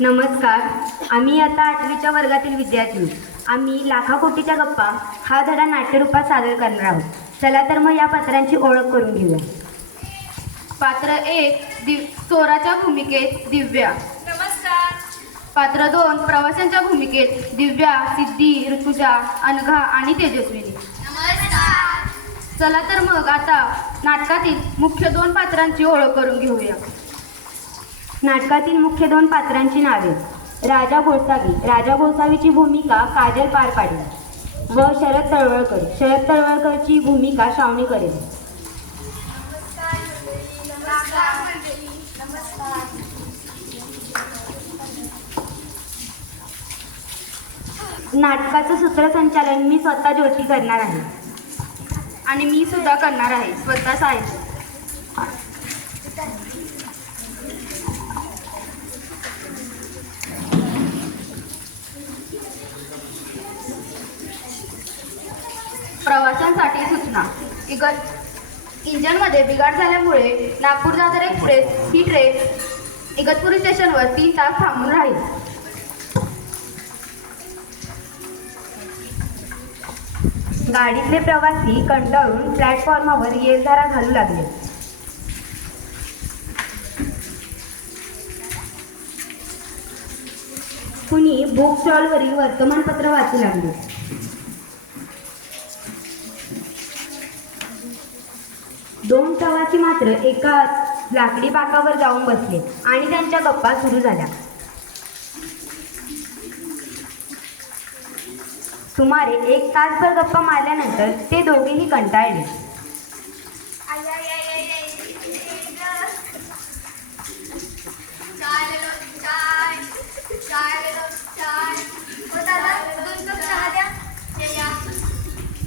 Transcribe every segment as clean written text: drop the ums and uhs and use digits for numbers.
नमस्कार. आम्ही आता 8वीच्या वर्गातील विद्यार्थी. आम्ही लाखाकोटीच्या गप्पा हा धडा नाट्यरूपात सादर करणार आहोत. चला तर मग या पात्रांची ओळख करून घेऊया. पात्र 1 चोराच्या भूमिकेत दिव्या. नमस्कार. पात्र 2 प्रवाशांच्या भूमिकेत दिव्या, सिद्धी, ऋतुजा, अनघा आणि तेजस्विनी. नमस्कार. चला तर मग आता नाटकातील मुख्य 2 पात्रांची ओळख करून घेऊया. नाटकातील मुख्य 2 पात्रांची नावे. राजा गोसावी. राजा गोसावीची भूमिका काजल पार पाडेल व शरद तळवळकर. शरद तळवळकरची भूमिका श्रावणी करेल. नाटकाचं सूत्रसंचालन मी स्वतः ज्योती करणार आहे. आणि मी सुद्धा करणार आहे स्वतः साहित्य. प्रवाशांसाठी सूचना. इंजनमध्ये बिघाड झाल्यामुळे नागपूर दादर एक्सप्रेस ही ट्रेन इगतपुरी स्टेशनवर 3 तास थांबून राहील. गाडीतले प्रवासी कंटाळून प्लॅटफॉर्मावर येलधारा घालू लागले. कुणी बुक स्टॉलवरील वर्तमानपत्र वाचू लागले. दोन प्रवासी मात्र एका लाकडी बाकावर जाऊन बसले आणि त्यांच्या गप्पा सुरू झाल्या. सुमारे 1 तासभर गप्पा मारल्यानंतर ते दोघेही कंटाळले.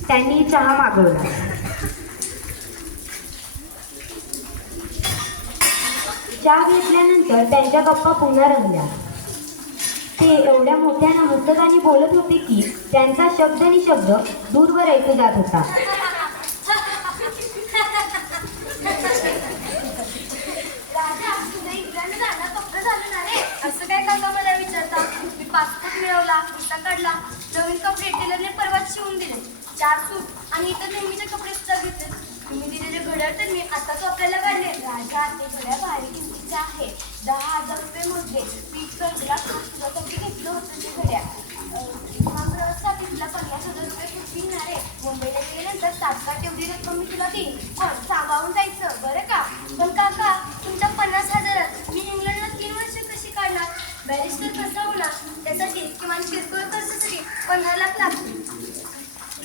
त्यांनी चहा मागवला. चहा घेतल्यानंतर त्यांच्या गप्पा पुन्हा रंगल्या. ते एवढ्या मोठ्यानं हसत आणि बोलत होते की त्यांचा शब्द निशब्द दूरवर ऐकू जात होता. असं काय काका मला विचारता? मी पासपोर्ट मिळवला, विसा काढला, नवीन कपडे टेलरने परवाच शिवून दिले, 4 सूट आणि इतर नेहमीचे कपडे सुद्धा घेतले. तुम्ही दिलेले घड्याळ तर मी आताच वापरायला काढले. राजा, ते घड्याळ भारी किमतीचे आहे. 10,000 रुपये मोजले. पीठ कर्जला तुझ्यासाठी घेतलं होतं ते घड्याळ. विमानप्रवासासाठीला 50,000 रुपये घेणार आहे. मुंबईला गेल्यानंतर तात्काळ तेवढी रक्कम मी तुला देईन, पण सांभाळून जायचं बरं का? पण काका, तुमच्या 50,000 मी इंग्लंडला 3 वर्ष कशी काढणार? बॅरिस्टर कसा होणार? त्यासाठी किमान किरकोळ खर्चासाठी 15 लाख लागतील.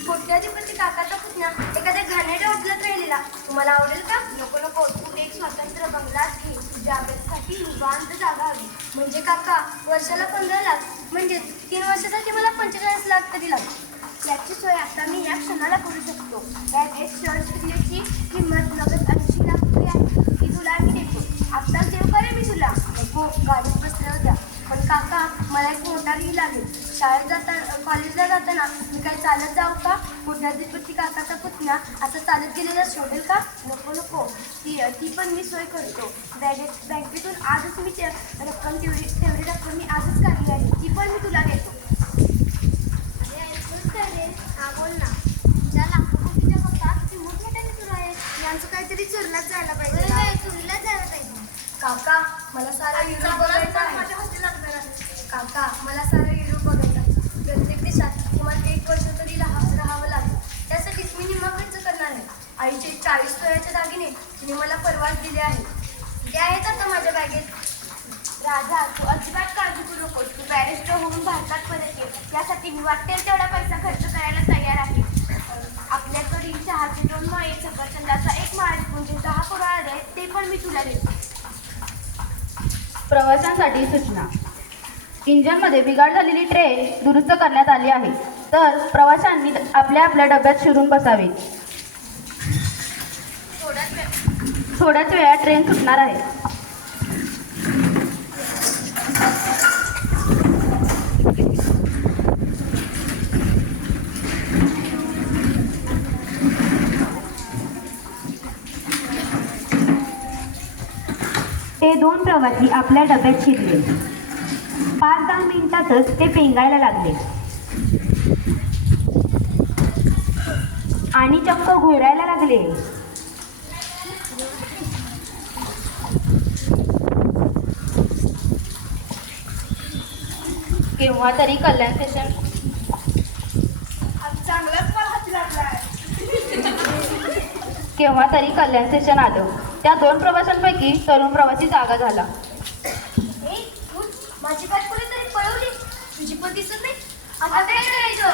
कोट्याधिपती काकाचा पुतण्या एखाद्या घाणेरड्या हॉटेलात राहिलेला. तुम्हाला आवडेल का? नको नको, तू एक स्वतंत्र बंगलाच घे. तुझ्या अभ्यासासाठी निवांत जागा हवी. म्हणजे काका, वर्षाला 15 लाख म्हणजे 3 वर्षासाठी मला 45 लाख तरी लागतील. याची सोय आता मी या क्षणाला करू शकतो. बॅगेत शर्ट शिकण्याची किंमत नगद 80 लाख रुपये आहे. ती तुला मी देतो. आत्ताच देऊ का रे मी तुला? नको, गाडीत बसल्यावर द्या. पण काका, मला एक मोटारही लागेल. शाळेत जाताना, कॉलेजला जाताना मी काय चालत जाऊ का? कोट्याधिपती काकाचा पुतण्या असं चालत गेलेला शोधेल का? नको नको, ती पण मी सोय करतो. बँकेतून आजच मी तेवढी रक्कम मी आजच काढली आहे. ती पण मी तुला देतो. हा बोल ना. त्या लाखोकोटीच्या गप्पा किती मोठमोठ्याने सुरू आहे. यांचं काहीतरी चोरीलाच जायला पाहिजे. चोरीलाच जायला पाहिजे. काका, मला सारा युरोप बघायचा आहे. काका, मला सारा युरोप बघायचा. प्रत्येक देशात किमान 1 वर्ष तरी राहावं लागेल. त्यासाठीच मी निम्मा खर्च करणार आहे. आईचे 40 तोळ्याचे दागिने तिने मला परवाच दिले आहेत. ते आहेत आता माझ्या बॅगेत. राजा, तू अजिबात काळजी करू नकोस. तू बॅरिस्टर होऊन भारतात परत ये. यासाठी मी वाटेल तेवढा पैसा खर्च करायला तयार आहे. आपल्याकडील चहाचे 2 माळे, सफरचंदाचा 1 माळा म्हणजे 10 करोड आहे. ते पण मी तुला देतो. प्रवाशांसाठी सूचना. इंजनमध्ये बिघाड झालेली ट्रेन दुरुस्त करण्यात आली आहे, तर प्रवाशांनी आपल्या आपल्या डब्यात शिरून बसावे. थोड्याच वेळात ट्रेन सुटणार आहे. ते 2 प्रवासी आपल्या डब्यात शिरले. 5-10 मिनिटातच ते पेंगायला लागले आणि चक्क घोरायला लागले. केव्हा तरी कल्याण स्टेशन चांगलाच मला हाती लागलाय. केव्हा तरी कल्याण स्टेशन आलं. त्या 2 प्रवाशांपैकी तरुण प्रवासी जागा झाला. ए, उठ. माझी बात कुठेतरी पळवली. तुझी पण दिसत नाही. आता काय करायचं?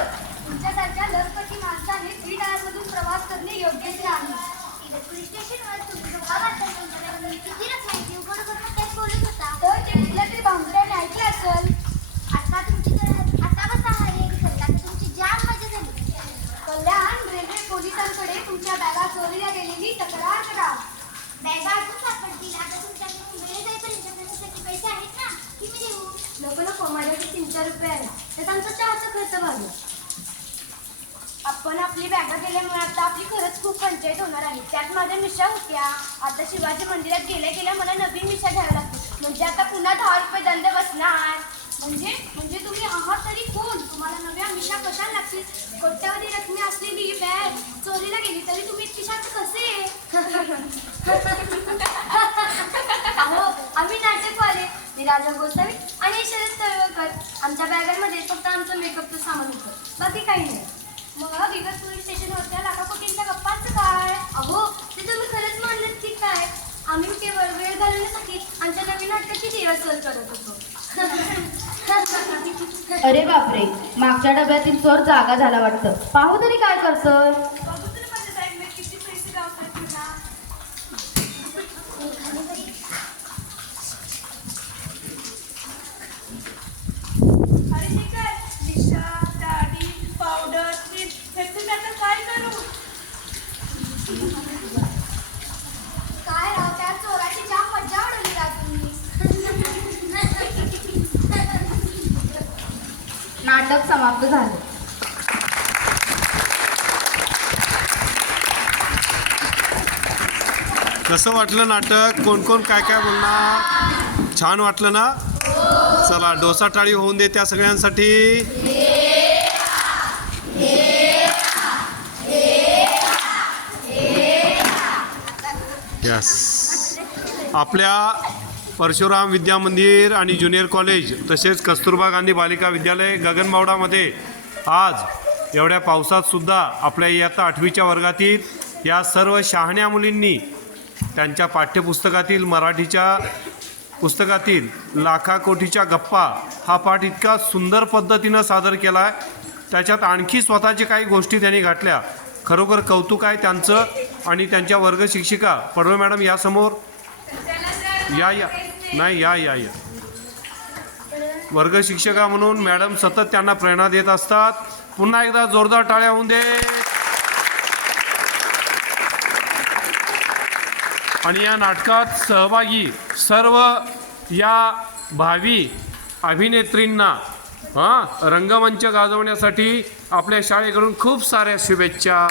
तुमच्यासारख्या लखपती माणसाने 3 टायरमधून प्रवास करणे योग्यच नाही. पोलीस स्टेशनवर तुम्ही दोघा वाटतं किती रकमायची बरोबर तेच बोलत होता. तर ते कुठल्या तरी भामट्याने ऐकलं असेल. आता बसा हरे घरला तुमची जाम मजा झाली. कल्याण रेल्वे पोलिसांकडे तुमच्या बॅगा चोरीला गेलेली तक्रार करा. बॅगा अजून सापडतील. आता तुमच्याकडे मुंबईला जाईपर्यंत प्रवासाचे पैसे आहेत ना की मी देऊ? नको माझ्याकडे 3-4 रुपये आहे. त्यात आमचा चहाचा खर्च भागला. आपण आपली बॅगा गेल्यामुळे आता आपली खरंच खूप पंचायत होणार आहे. त्यात माझ्या मिशा होत्या. आता शिवाजी मंदिरात गेल्या मला नवीन मिशा घ्याव्या लागतील. म्हणजे आता पुन्हा 10 रुपये दंड बसणार. म्हणजे तुम्ही आहात तरी कोण? तुम्हाला नव्या मिशा कशा लागतील? कोट्यावधी रकमी असलेली बॅग चोरीला गेली तरी तुम्ही खिशात कसे? अहो, आम्ही नाटकवाले. मी राजा गोसावी आणि शरद तळवळकर. आमच्या बॅगांमध्ये फक्त आमचं मेकअपचं सामान होतं, बाकी काही नाही. मग विगत पोलीस स्टेशनवरच्या लाखाकोटींच्या गप्पांचं काय? अहो, ते तुम्ही खरंच मानलेत की काय? आम्ही केवळ वेळ घालवण्यासाठी आमच्या नवीन नाटकाची रिहर्सल करत होतो. अरे बापरे, मागच्या डब्यातील चोर जागा झाला वाटतं. पाहू तरी काय करतोय. बघू तरी माझ्या बॅगमध्ये किती पैसे गावतात तुला. अरे हे काय? मिशा, दाढी, पावडर, क्रीम ह्याचं मी आता काय करू? काय राव, त्या चोराची जाम मज्जा उडवली राव तुम्ही. नाटक समाप्त झालं. कसं वाटलं नाटक? कोण कोण काय काय बोलणार? छान वाटलं ना? चला डोसा टाळी होऊन दे त्या सगळ्यांसाठी. यस. आपल्या परशुराम विद्या मंदिर आणि ज्युनियर कॉलेज तसेच कस्तुरबा गांधी बालिका विद्यालय गगनबावडामध्ये आज एवढ्या पावसातसुद्धा आपल्या इयत्ता 8वीच्या वर्गातील या सर्व शहाण्या मुलींनी त्यांच्या पाठ्यपुस्तकातील मराठीच्या पुस्तकातील लाखा कोटीच्या गप्पा हा पाठ इतका सुंदर पद्धतीनं सादर केला आहे. त्याच्यात आणखी स्वतःच्या काही गोष्टी त्यांनी घातल्या. खरोखर कौतुक आहे त्यांचं. आणि त्यांच्या वर्ग शिक्षिका पडवे मॅडम यासमोर या नाही या वर्ग शिक्षिका म्हणून मॅडम सतत त्यांना प्रेरणा देत असतात. पुन्हा एकदा जोरदार टाळ्या होऊन दे. आणि या नाटकात सहभागी सर्व या भावी अभिनेत्रींना रंगमंच गाजवण्यासाठी आपल्या शाळेकडून खूप साऱ्या शुभेच्छा.